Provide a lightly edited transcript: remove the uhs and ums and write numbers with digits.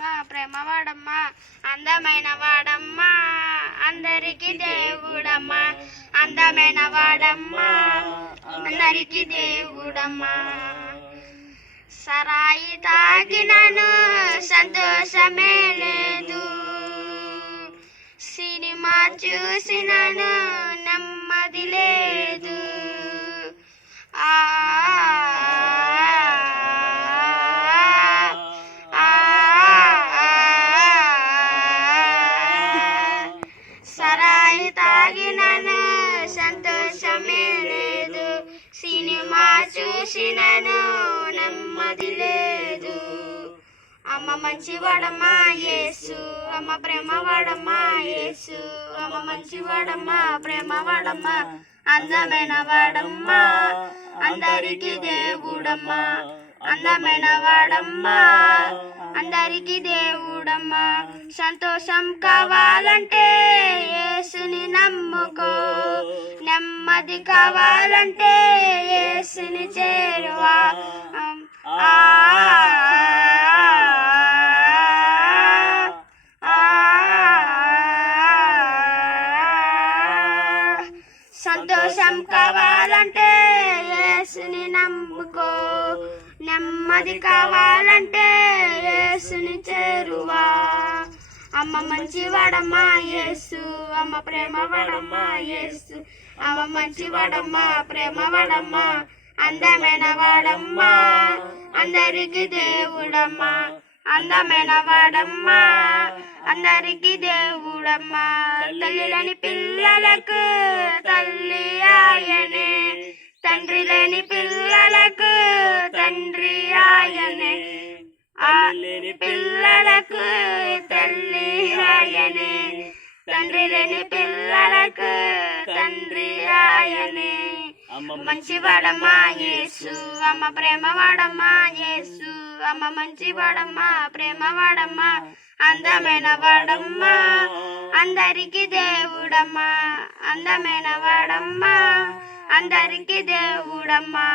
వాడమ్మా ప్రేమ వాడమ్మా అందమైన వాడమ్మా అందరికి దేవుడమ్మా అందమైన వాడమ్మా అందరికి దేవుడమ్మా సరాయి తాగినను సంతోషమే లేదు సినిమా చూసినను నెమ్మది లేదు సరాయి తాగినను సంతోషమే లేదు సినిమా చూసినను నెమ్మది లేదు అమ్మ మంచి వాడమ్మా యేసు అమ్మ ప్రేమ వాడమ్మా యేసు అమ్మ మంచి వాడమ్మా ప్రేమ వాడమ్మా అందమైన వాడమ్మా అందరికి దేవుడమ్మా అందమైన వాడమ్మా అందరికి దేవుడమ్మా సంతోషం కావాలంటే యేసుని నమ్ముకో నెమ్మది కావాలంటే యేసుని చేరువా సంతోషం కావాలంటే యేసుని నమ్ముకో నెమ్మది కావాలంటే యేసుని చేరువా అమ్మ మంచి వాడమ్మా యేసు అమ్మ ప్రేమ వాడమ్మా యేసు అమ్మ మంచి వాడమ్మా ప్రేమ వాడమ్మా అందమైన వాడమ్మా అందరికి దేవుడమ్మా అందమైన వాడమ్మా అందరికి దేవుడమ్మా తల్లి లేని పిల్లలకు తల్లి ఆయనే తండ్రి లేని పిల్లలకు తండ్రి ఆయనే లేని పిల్లలకు తల్లి ఆయనే తండ్రి లేని పిల్లలకు తండ్రి ఆయనే మంచి వాడమ్మా యేసు అమ్మ ప్రేమ వాడమ్మా యేసు అమ్మ మంచి వాడమ్మా ప్రేమ వాడమ్మా అందమైన వాడమ్మా అందరికి దేవుడమ్మా అందమైన వాడమ్మా అందరికి దేవుడమ్మా